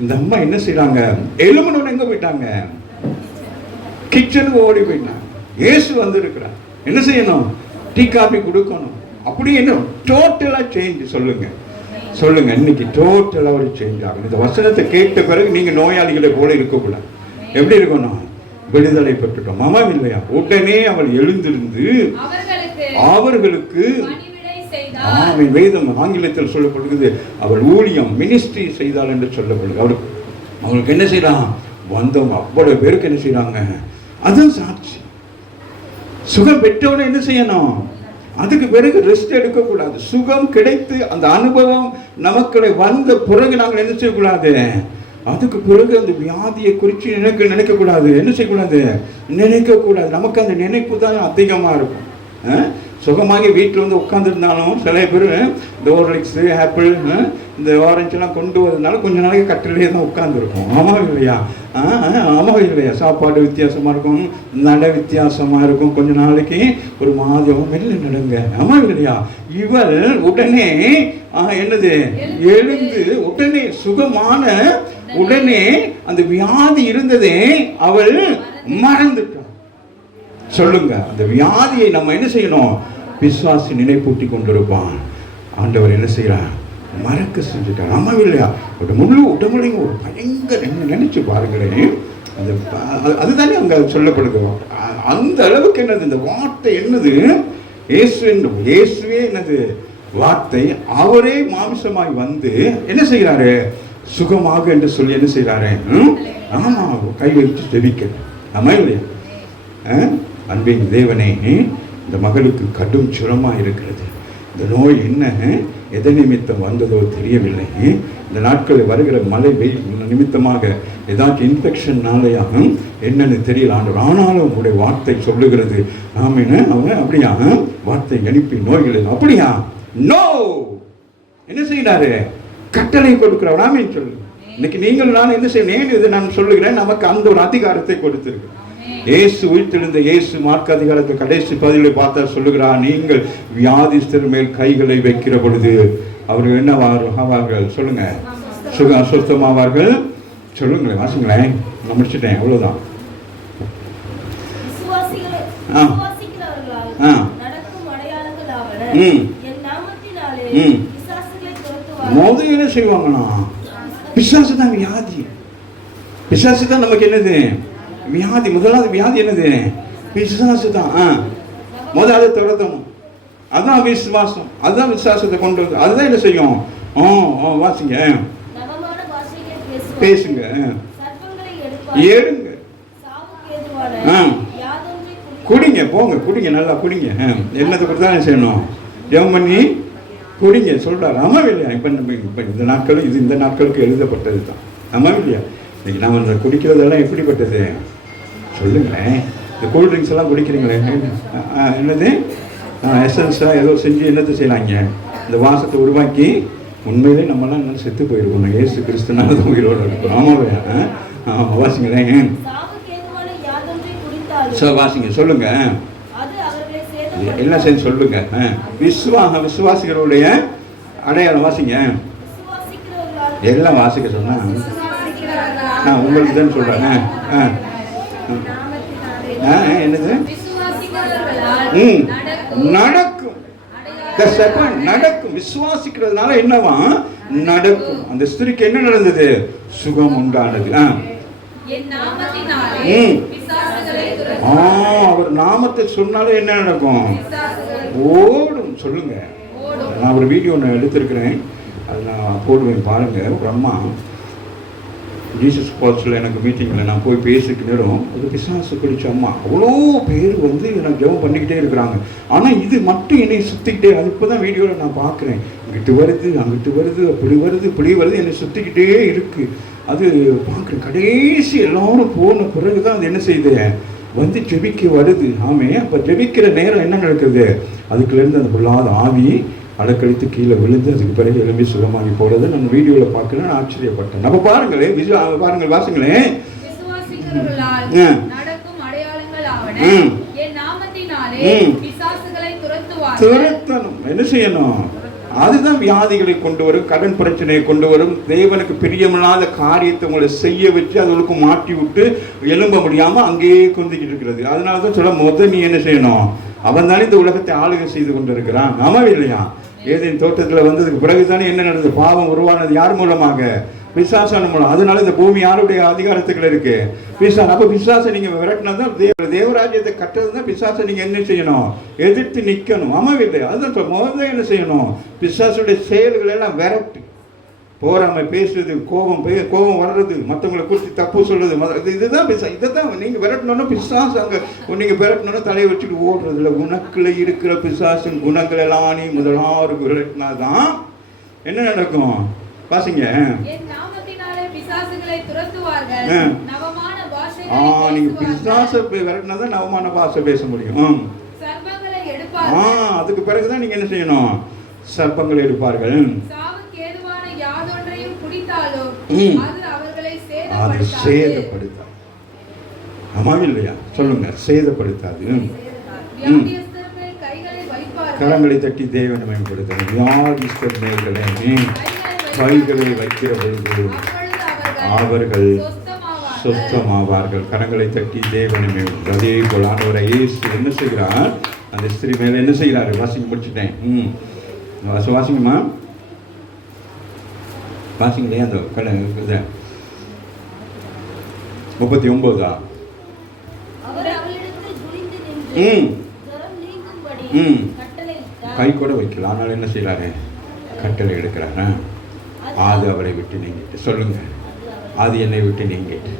இந்த அம்மா என்ன செய்யறாங்க? எலும்பனோட எங்க போயிட்டாங்க? கிச்சனுக்கு ஓடி போயிட்டாங்க. இயேசு வந்து இருக்கிறார். என்ன செய்யணும்? டீ காபி கொடுக்கணும். அப்படி என்ன டோட்டலா சேஞ்ச். சொல்லுங்க சொல்லுங்க. இன்னைக்கு டோட்டலா ஒரு சேஞ்ச் ஆகும். இந்த வசனத்தை கேட்ட பிறகு நீங்க நோயாளிகளை போல இருக்கக்கூடாது. எப்படி இருக்கணும்? விடுதலை பெற்றுட்டோம். ஆமா இல்லையா? உடனே அவள் எழுந்திருந்து அவர்களுக்கு வேதம் ஆங்கிலத்தில் சொல்லப்படுகிறது, அவள் ஊழியம் மினிஸ்ட்ரி செய்தாள் என்று சொல்லப்படுது. அவளுக்கு என்ன செய்யலாம்? வந்தவங்க அவ்வளவு பேருக்கு என்ன செய்யறாங்க? அதுவும் சாட்சி. சுகம் பெற்றவன என்ன செய்யணும்? அதுக்கு பிறகு ரெஸ்ட் எடுக்கக்கூடாது. சுகம் கிடைத்து அந்த அனுபவம் நமக்கு வந்த பிறகு நாங்கள் என்ன செய்யக்கூடாது, அதுக்கு பிறகு அந்த வியாதியை குறித்து நினைக்கக்கூடாது. என்ன செய்யக்கூடாது, நினைக்கக்கூடாது. நமக்கு அந்த நினைப்பு தான் அதிகமாக இருக்கும். சுகமாகி வீட்டில் வந்து உட்காந்துருந்தாலும் சில பேர் இந்த ஹார்லிக்ஸு, ஆப்பிள், இந்த ஆரஞ்செல்லாம் கொண்டு வரதுனால கொஞ்ச நாளைக்கு கட்டிலே தான் உட்காந்துருக்கும். ஆமாம் இல்லையா? ஆமாம் இல்லையா? சாப்பாடு வித்தியாசமாக இருக்கும், நடை வித்தியாசமாக இருக்கும், கொஞ்ச நாளைக்கு ஒரு மாதம் மெல்ல நடங்க. ஆமாம் இல்லையா? இவள் உடனே என்னது எழுந்து உடனே சுகமான உடனே அந்த வியாதி இருந்ததே அவள் மறந்துட்டாள். சொல்லுங்க, அந்த வியாதியை நம்ம என்ன செய்யணும், விசுவாசி நினைப்பூட்டி கொண்டிருப்பான். ஆண்டவர் என்ன செய்யறார், மறக்க செஞ்சுட்டார். ஆமா இல்லையா? முழு உடம்புலையும் ஒரு பயங்கர நினைச்சு பாருங்களேன். அந்த அதுதானே அங்க சொல்லப்படுது. அந்த அளவுக்கு என்னது இந்த வார்த்தை, என்னது இயேசுவே என்னது வார்த்தை, அவரே மாமிசமாய் வந்து என்ன செய்யறாரு, சுகமாக என்று சொல்லி என்ன செய்யறாரு, ஆமா கை வச்சு ஜெபிக்க. ஆமா இல்லையா? அன்பின் தேவனே, இந்த மகளுக்கு கடும் சுரமாக இருக்கிறது. இந்த நோய் என்ன எதை நிமித்தம் வந்ததோ தெரியவில்லை. இந்த நாட்களில் வருகிற மழை வெயில் நிமித்தமாக ஏதாச்சும் இன்ஃபெக்ஷன்னாலேயாகும் என்னன்னு தெரியல. ஆனாலும் உங்களுடைய வார்த்தை சொல்லுகிறது. ஆமீன அவங்க அப்படியா வார்த்தை அனுப்பி நோய்கள் அப்படியா நோ என்ன செய்யறாரு, கட்டளை கொடுக்கிறவர். ஆமீன் சொல்லு. இன்னைக்கு நீங்கள் நான் என்ன செய்யணும், இது நான் சொல்லுகிறேன், நமக்கு அந்த ஒரு அதிகாரத்தை கொடுத்திருக்கு. இயேசு உயிர்த்தெழுந்த இயேசு மார்க் அதிகாரத்தை கடைசி பதிலை பார்த்தா சொல்லுகிறார், நீங்கள் வியாதிஸ்தர் மேல் கைகளை வைக்கிற பொழுது அவர்கள் என்ன ஆவார்கள் சொல்லுங்க, சுத்தமாவார்கள். சொல்லுங்களேன், வாசிங்களேன். நான் முடிச்சுட்டேன், அவ்வளவுதான். முதல் என்ன செய்வாங்கன்னா, பிசாசு தான் வியாதி. பிசாசு தான் நமக்கு என்னது வியாதி. முதலாவது வியாதி என்னது, விசுவாசு தான். முதலாவது துரத்தணும், அதுதான் விசுவாசம், அதுதான் விசுவாசத்தை கொண்டு வந்து அதுதான் என்ன செய்யும். வாசிங்க, பேசுங்க, ஏடுங்க, குடிங்க, போங்க குடிங்க, நல்லா குடிங்க. என்னத்தை கொடுத்தா செய்யணும், ஜெபம் பண்ணி குடிங்க சொல்றாரு. ஆமாம் இல்லையா? இப்போ இந்த நாட்கள் இது இந்த நாட்களுக்கு எழுதப்பட்டது தான். ஆமாம் இல்லையா? இன்னைக்கு நம்ம இந்த குடிக்கிறதெல்லாம் எப்படிப்பட்டது சொல்லுங்களேன். இந்த கூல்ட்ரிங்க்ஸ் எல்லாம் குடிக்கிறீங்களே, என்னது எசன்ஸாக ஏதோ செஞ்சு என்னத்தை செய்யலாங்க, இந்த வாசத்தை உருவாக்கி உண்மையிலே நம்மளாம் இன்னும் செத்து போயிருக்கோம். இயேசு கிறிஸ்துனால தான் உயிரோடு இருக்கும். ஆமாவே வாசிங்களேன். வாசிங்க, சொல்லுங்க, என்ன செய்ய சொல்லுங்க. விசுவாசிகளுடைய அடையாளம் வாசிங்க. எல்லாம் வாசிக்க சொன்னா உங்களுக்கு தான் சொல்றேன். என்னது நடக்கும், நடக்கும். விசுவாசிக்கிறதுனால என்னவா நடக்கும். அந்த ஸ்திரிக்கு என்ன நடந்தது, சுகம் உண்டானது. அவர் நாமத்தை சொன்னாலே என்ன நடக்கும், ஓடும். சொல்லுங்க, நான் ஒரு வீடியோ ஒன்று எடுத்திருக்கிறேன், அது நான் போடுவேன் பாருங்க. ஒரு அம்மா ஜீசஸ் கால்ஸில் எனக்கு மீட்டிங்கில் நான் போய் பேசிக்க நேரம் ஒரு பிசாசு பிடிச்ச அம்மா, அவ்வளோ பேர் வந்து எனக்கு ஜெபம் பண்ணிக்கிட்டே இருக்கிறாங்க. ஆனால் இது மட்டும் என்னை சுற்றிக்கிட்டே, அது இப்போ தான் வீடியோவில் நான் பார்க்குறேன், இங்கிட்டு வருது அங்கிட்டு வருது, அப்படி வருது இப்படி வருது, என்னை சுற்றிக்கிட்டே இருக்குது. அது பார்க்குறேன். கடைசி எல்லோரும் போன பிறகு தான் அது என்ன செய்யுது, வந்து ஜெபிக்க வருது. ஆமே, அப்போ ஜெபிக்கிற நேரம் என்ன நடக்குது, அதுக்குலேருந்து அந்த பொல்லாத ஆவி அடக்கழித்து கீழே விழுந்து அதுக்கு பிறகு எலும்பி சுகமாகி போறது நம்ம வீடியோவில் பார்க்கணும். நான் ஆச்சரியப்பட்டேன். நம்ம பாருங்களேன், பாருங்கள், வாசிங்களேன். துரத்தணும். என்ன செய்யணும், அதுதான் வியாதிகளை கொண்டு வரும், கடன் பிரச்சனையை கொண்டு வரும், தேவனுக்கு பிரியமில்லாத காரியத்தை உங்களை செய்ய வச்சு அதுகளுக்கு மாட்டி விட்டு எலும்ப முடியாமல் அங்கேயே குந்திக்கிட்டு இருக்கிறது. அதனால தான் சொல்ல, முதல் நீ என்ன செய்யணும், அவன் தானே இந்த உலகத்தை ஆளுகை செய்து கொண்டிருக்கிறான். ஆமாவே இல்லையா? ஏதேன் தோட்டத்தில் வந்ததுக்கு பிறகுதானே என்ன நடந்தது, பாவம் உருவானது யார் மூலமாக, பிசாசான மூலம். அதனால இந்த பூமி யாருடைய அதிகாரத்துக்குள்ள இருக்கு, பிசாசு. அப்போ பிசாசை நீங்க விரட்டினா தான் தேவராஜ்யத்தை கட்டுறது தான். பிசாசை நீங்க என்ன செய்யணும், எதிர்த்து நிற்கணும். ஆமாவே இல்லையா? அதுதான் முதல்ல என்ன செய்யணும், பிசாசுடைய செயல்களை எல்லாம் விரட்டு. போராமை பேசுறது, கோபம் வர்றது, மற்றவங்களை குறித்து தப்பு சொல்றது, இதுதான் இதைதான் நீங்கள் விரட்டணும்னா பிசாசு அங்கே நீங்கள் விரட்டணும்னா தலையை வச்சுட்டு ஓடுறதுல குணக்கில் இருக்கிற பிசாசின் குணங்கள் எல்லாம் நீ முதலாவது விரட்டினா தான் என்ன நடக்கும்? பாசிங்க. நீங்க பிசாசை விரட்டினா தான் நவமான பாஷை பேச முடியும். அதுக்கு பிறகுதான் நீங்க என்ன செய்யணும்? சர்ப்பங்களை எடுப்பார்கள். அது சேதப்படுத்தாது. ஆமா இல்லையா? சொல்லுங்க. சேதப்படுத்தாது. கரங்களை தட்டி தேவனை மேம்படுத்த வியாதிஸ்தர் மேல்களை கைகளை வைக்கிற பொழுது அவர்கள் சொத்தமாவார்கள். கரங்களை தட்டி தேவனை மேம்படுத்த. அதே போல ஆண்டவரை இயேசு என்ன செய்கிறார்? அந்த ஸ்திரீ மேல என்ன செய்கிறாரு? வாசிங்க முடிச்சுட்டேன். வாசிங்கம்மா, வாசிங்களே. அந்த 39 கை கூட வைக்கல. ஆனால் என்ன செய்யறாரு? கட்டளை எடுக்கிறாரா? அது அவரை விட்டு நீங்கிட்டு. சொல்லுங்க. அது என்னை விட்டு நீங்கிட்டு,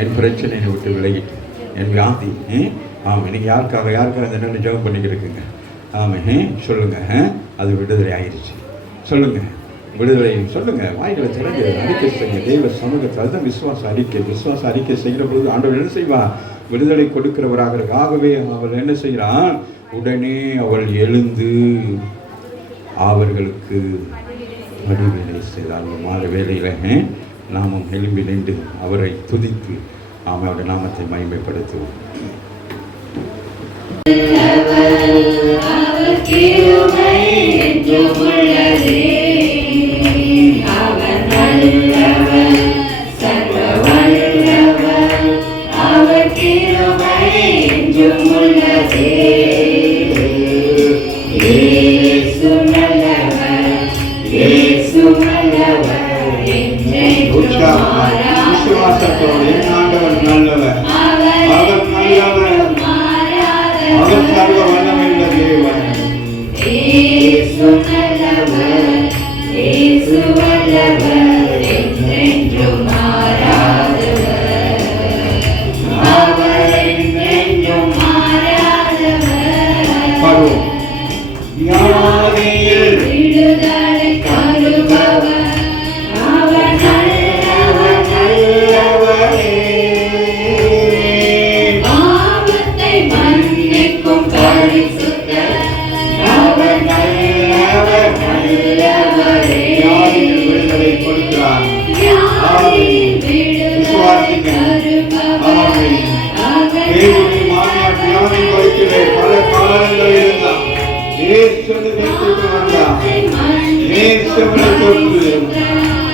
என் பிரச்சனை என்னை விட்டு விலகிட்டு, என் வியாதி. ஆமாம். நீங்கள் யாருக்காக அந்த நல்ல ஜெபம் பண்ணிக்கிருக்குங்க. ஆமாம். சொல்லுங்க. அது விடுதலை ஆயிடுச்சு. சொல்லுங்க. விடுதலை சொல்லுங்க. வாய்களை திறந்து அறிக்கை செய்ய தெய்வ சமூகத்தில். அதுதான் விசுவாச அறிக்கை செய்கிற பொழுது ஆண்டவர் என்ன செய்வா? விடுதலை கொடுக்கிறவராகவே அவள் என்ன செய்கிறான்? உடனே அவள் எழுந்து அவர்களுக்கு வடிவேலை செய்தாள். மாத வேலையில் நாமும் எழும்பி நின்று அவரை துதித்து அவருடைய நாமத்தை மகிமைப்படுத்துவோம். விசுவாசத்தோடு ஆண்டவர் நல்லவர், அவர் நல்லவர், அவர் சர்வ வல்லமையுள்ள தேவன்.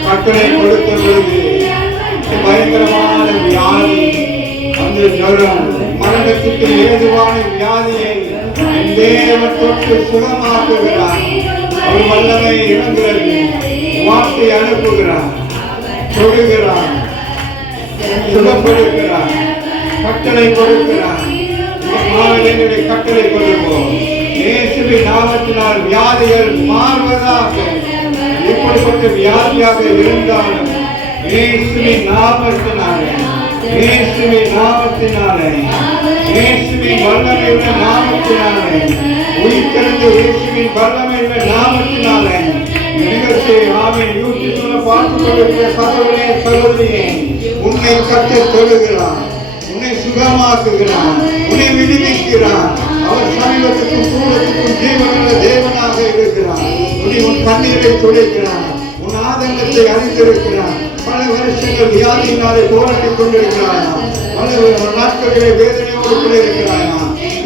கட்டளை கொடுத்த பொழுது பயங்கரமான வியாதி, அந்த ஜுரம், மரணத்துக்கு ஏதுவான வியாதியை தேவன் தொட்டு சுகமாக்குகிறார். அவர் வல்லமை இறங்குகிறது. வார்த்தை அனுப்புகிறார், தொடுகிறார், சுகப்படுகிறார், கட்டளை கொடுக்கிறார். கட்டளை கொடுப்போம். இயேசுவின் நாமத்தினால் வியாதிகள் மாறுவதாக. எப்படிப்பட்ட வியாதியாக இருந்தாலும் இயேசுவின் நாமத்தினாலே, இயேசுவின் நாமத்தினாலே, இயேசுவின் வல்லமையுள்ள நாமத்தினாலே, உயிர்த்தெழுந்த இயேசுவின் வல்லமையுள்ள நாமத்தினாலே நிகழ்ச்சி ஆமென். யூடியூப்ல பார்த்து கொண்டிருக்கிற சகோதரனே, சகோதரியே, உன்னை கற்று தொழுகிறான், உன்னை சுகமாக்குகிறான், உன்னை விடுவிக்கிறான். அவர் சமீபத்துக்கும் தூரத்துக்கும் ஜீவனுள்ள தேவனாக இருக்கிறான். உன் கண்ணீரை துடைக்கிறான், உன் ஆதங்கத்தை அறிந்திருக்கிறான். பல வருஷங்கள் வியாதியினாலே போராடி கொண்டிருக்கிறாயா? பல நாட்களிலே வேதனையோடு கூட இருக்கிறாயா?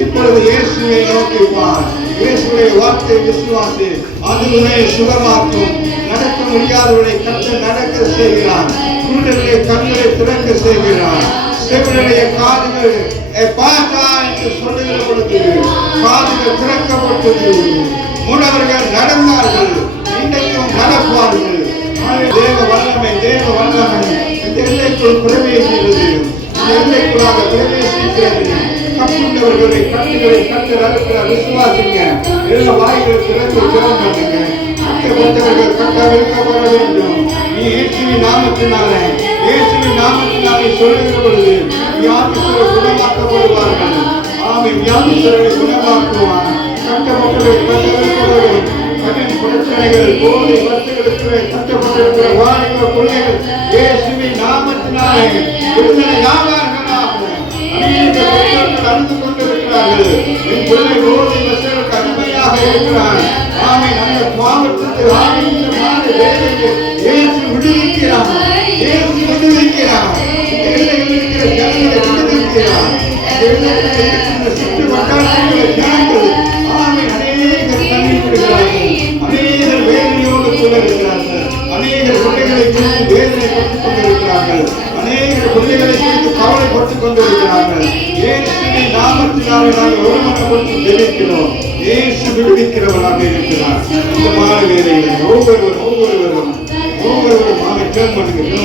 இப்பொழுது இயேசுவை நோக்கி பார். இயேசுடைய வார்த்தை விசுவாசி, அதுவே சுகமாக்கும். நடக்க முடியாதவரை கற்று நடக்க செய்கிறான். குருடர்களை கண்களை திறக்க செய்கிறான். செவிடைய காதுகள் என்று சொல்லுகிற பொழுது காதுகள் திறக்கப்பட்டது. முன்னவர்கள் நடந்தார்கள், இன்றைக்கும் நடப்பார்கள். தேவ வல்லமை, தேவ வல்லமை இந்த எல்லைக்குள் பிரவேசிக்கிறது. இந்த எல்லைக்குள்ளாக பிரவேசிக்கிறது. கப்புண்டவர்களை கட்டுகளை கட்டு நடக்கிற விசுவாசிங்க. எல்லா வாய்கள் திறந்து திறம் பண்ணுங்க. கட்டப்பட்டவர்கள் கட்டவிழ்க்கப்பட வேண்டும். இயேசுவின் நாமத்தினாலே சொல்லுகிற பொழுது வியாதிஸ்தரை குணமாக்கப்படுவார்கள். ஆமென். வியாதிஸ்தரை குணமாக்குவார். கட்டப்பட்டிருக்கிற பிரச்சனைகள், போதை வசதிகளுக்கு கட்டப்பட்டிருக்கிற வாலிப பிள்ளைகள் இயேசுவின் நாமத்தினாலே விடுதலையாவார்களாக. அநேக பெற்றோர்கள் அழுது கொண்டிருக்கிறார்கள். என் பிள்ளை போதை வசதிகளுக்கு அடிமையாக இருக்கிறார். ஆமென். அந்த பாவத்திற்கு ஆவியான வேலையை இயேசு விடுவிக்கிறார். இயேசு விடுவிக்கிறார். இருக்கிற ஜனங்களை விடுவிக்கிறார். சுற்று வட்டாரங்களை ஜனங்கள் ஆமென் அநேகர் தண்ணீர் விடுகிறார்கள். அநேகர் வேதனையோடு கூட இருக்கிறார்கள். அநேகர் பிள்ளைகளை குறித்து வேதனைப்பட்டுக் கொண்டிருக்கிறார்கள். அநேகர் பிள்ளைகளை குறித்து கவலைப்பட்டுக் கொண்டிருக்கிறார்கள். இயேசுவின் நாமத்தினாலே நாங்கள் ஒருமனப்பட்டு ஜெபிக்கிறோம். இயேசு விடுவிக்கிறவராக இருக்கிறார். இந்த மாலை வேளையில் ஒவ்வொருவரும் ஜெபம்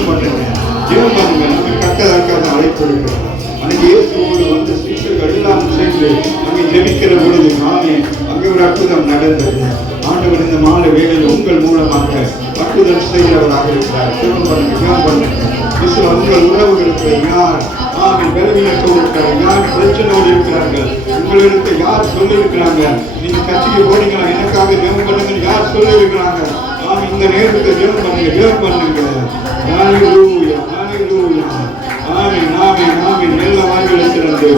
பண்ணுங்க. நம்மை கட்டதற்கான அழைப்பு இருக்கிறோம். அன்னைக்கு இயேசுவோடு வந்து சீஷர்கள் எல்லாம் சேர்ந்து அங்கே ஜெபிக்கிற பொழுது அங்கே ஒரு அற்புதம் நடந்தது. ஆண்டவர் இந்த மாலை வேளையில் உங்கள் மூலமாக அற்புதம் செய்கிறவராக இருக்கிறார். ஜெபம் பண்ணுங்க. உங்கள் உறவுகளுக்கு யார் பலவீனத்தோடு இருக்கிறார்கள், யார் பிரச்சனையோடு இருக்கிறார்கள், உங்களுக்கு யார் சொல்லியிருக்கிறாங்க, நீங்க கட்சிக்கு போனீங்களா எனக்காக ஜெபம் பண்ணுங்க யார் சொல்லியிருக்கிறாங்க. இந்த நேரத்துக்கு ஜெபம் பண்ணுங்க. ஹல்லேலூயா, ஹல்லேலூயா. ஆமென், ஆமென், ஆமென். எல்லா வாய்களும் திறந்து